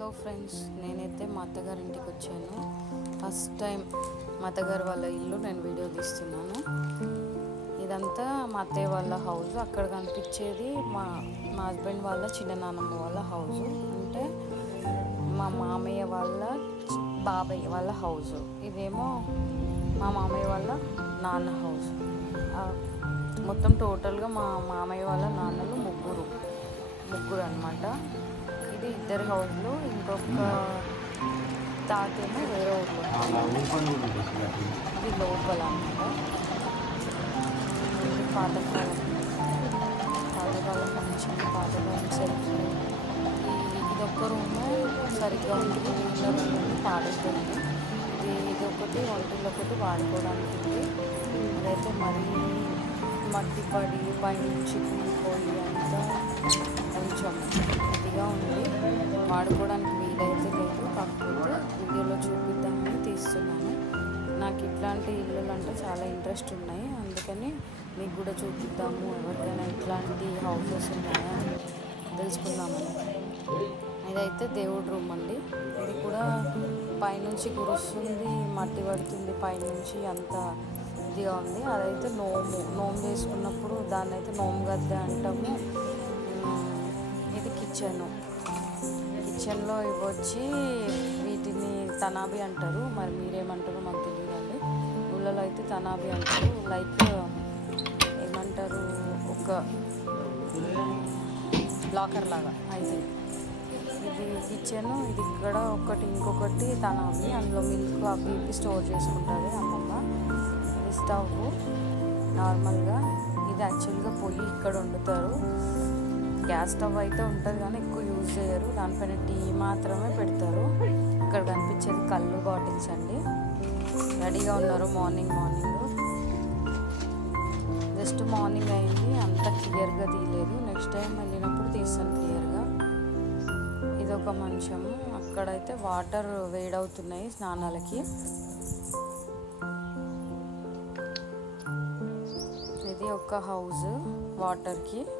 Hello friends, నేనైతే మా అత్తగారి ఇంటికి వచ్చాను. ఫస్ట్ టైం మా అత్తగారు వాళ్ళ ఇల్లు నేను వీడియో తీస్తున్నాను. ఇదంతా మా అత్తయ్య వాళ్ళ హౌస్. అక్కడ కనిపించేది మా మా హస్బెండ్ వాళ్ళ చిన్న నాన్నమ్మ వాళ్ళ హౌస్, అంటే మా మామయ్య వాళ్ళ బాబాయ్ వాళ్ళ హౌస్. ఇదేమో మా మామయ్య వాళ్ళ నాన్న హౌస్. మొత్తం టోటల్గా మా మామయ్య వాళ్ళ నాన్నలు ముగ్గురు అనమాట. ఇది ఇద్దరు హౌస్లు. ఇంకొక తాతేమో వేరే ఊళ్ళో. ఇది లోపల అనమాట. ఇది పాతకాలం ఫంక్షన్, పాతకాలం సెల్ఫ్. ఇదొక్క రూము సరిగ్గా ఉంది, మిగిలిన రూమ్ పాడైపోయింది. ఇదొకటి ఒంటిలో ఒకటి వాడుకోవడానికి ఉంది. అదైతే మరీ మట్టి పడి పైనుంచి కూలిపోయి అంతా కొంచెం ఇదిగా ఉంది, వాడుకోవడానికి వీలైతే లేదు. కాకపోతే వీడియోలో చూపిద్దామని తీస్తున్నాను. నాకు ఇట్లాంటి ఇల్లులు అంటే చాలా ఇంట్రెస్ట్ ఉన్నాయి, అందుకని మీకు కూడా చూపిద్దాము, ఎవరికైనా ఇట్లాంటి హౌసెస్ ఉన్నాయా తెలుసుకుందామని. ఇదైతే దేవుడి రూమ్ అండి. ఇది కూడా పైనుంచి కురుస్తుంది, మట్టి పడుతుంది పైనుంచి, అంత ఇదిగా ఉంది. అదైతే నోము చేసుకున్నప్పుడు దాన్ని అయితే నోము గద్దె అంటాము. ఇది కిచెన్లో ఇవి వచ్చి వీటిని తనాబి అంటారు, మరి మీరేమంటారో మాకు తెలియదండి. ఊళ్ళలో అయితే తనాబి అంటారు. లైక్ ఏమంటారు, ఒక లాకర్ లాగా అయితే. ఇది కిచెన్. ఇది ఇక్కడ ఒకటి, ఇంకొకటి తనాబి. అందులో మిల్క్ అవి ఇవి స్టోర్ చేసుకుంటుంది అమ్మమ్మ. ఇది స్టవ్ నార్మల్గా. ఇది యాక్చువల్గా పొయ్యి ఇక్కడ వండుతారు. గ్యాస్ స్టవ్ అయితే ఉంటుంది కానీ ఎక్కువ యూజ్ చేయరు. దానిపైన టీ మాత్రమే పెడతారు. ఇక్కడ కనిపించేది కళ్ళు బాటిల్స్ అండి. రెడీగా ఉన్నారు మార్నింగ్ జస్ట్ మార్నింగ్ అయింది, అంత క్లియర్గా తీయలేదు. నెక్స్ట్ టైం వెళ్ళినప్పుడు తీస్తాను క్లియర్గా. ఇదొక మంచము. అక్కడైతే వాటర్ వేడవుతున్నాయి స్నానాలకి. ఇది ఒక హౌస్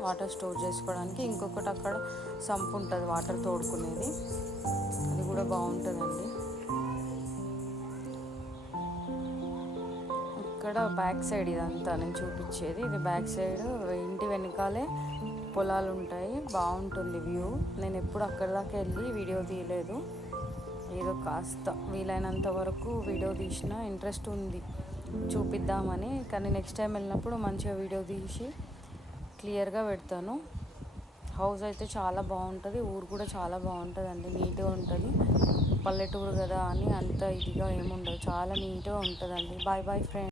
వాటర్ స్టోర్ చేసుకోవడానికి. ఇంకొకటి అక్కడ సంపు ఉంటుంది వాటర్ తోడుకునేది, అది కూడా బాగుంటుందండి. ఇక్కడ బ్యాక్ సైడ్ ఇదంతా నేను చూపించేది. ఇది బ్యాక్ సైడ్, ఇంటి వెనకాలే పొలాలు ఉంటాయి, బాగుంటుంది వ్యూ. నేను ఎప్పుడు అక్కడి దాకా వెళ్ళి వీడియో తీయలేదు. ఏదో కాస్త వీలైనంత వరకు వీడియో తీసిన ఇంట్రెస్ట్ ఉంది చూపిద్దామని. కానీ నెక్స్ట్ టైం వెళ్ళినప్పుడు మంచిగా వీడియో తీసి క్లియర్గా పెడతాను. హౌస్ అయితే చాలా బాగుంటుంది, ఊరు కూడా చాలా బాగుంటుందండి, నీట్గా ఉంటుంది. పల్లెటూరు కదా అని అంత ఇదిగా ఏముండదు, చాలా నీట్గా ఉంటుందండి. Boy friends.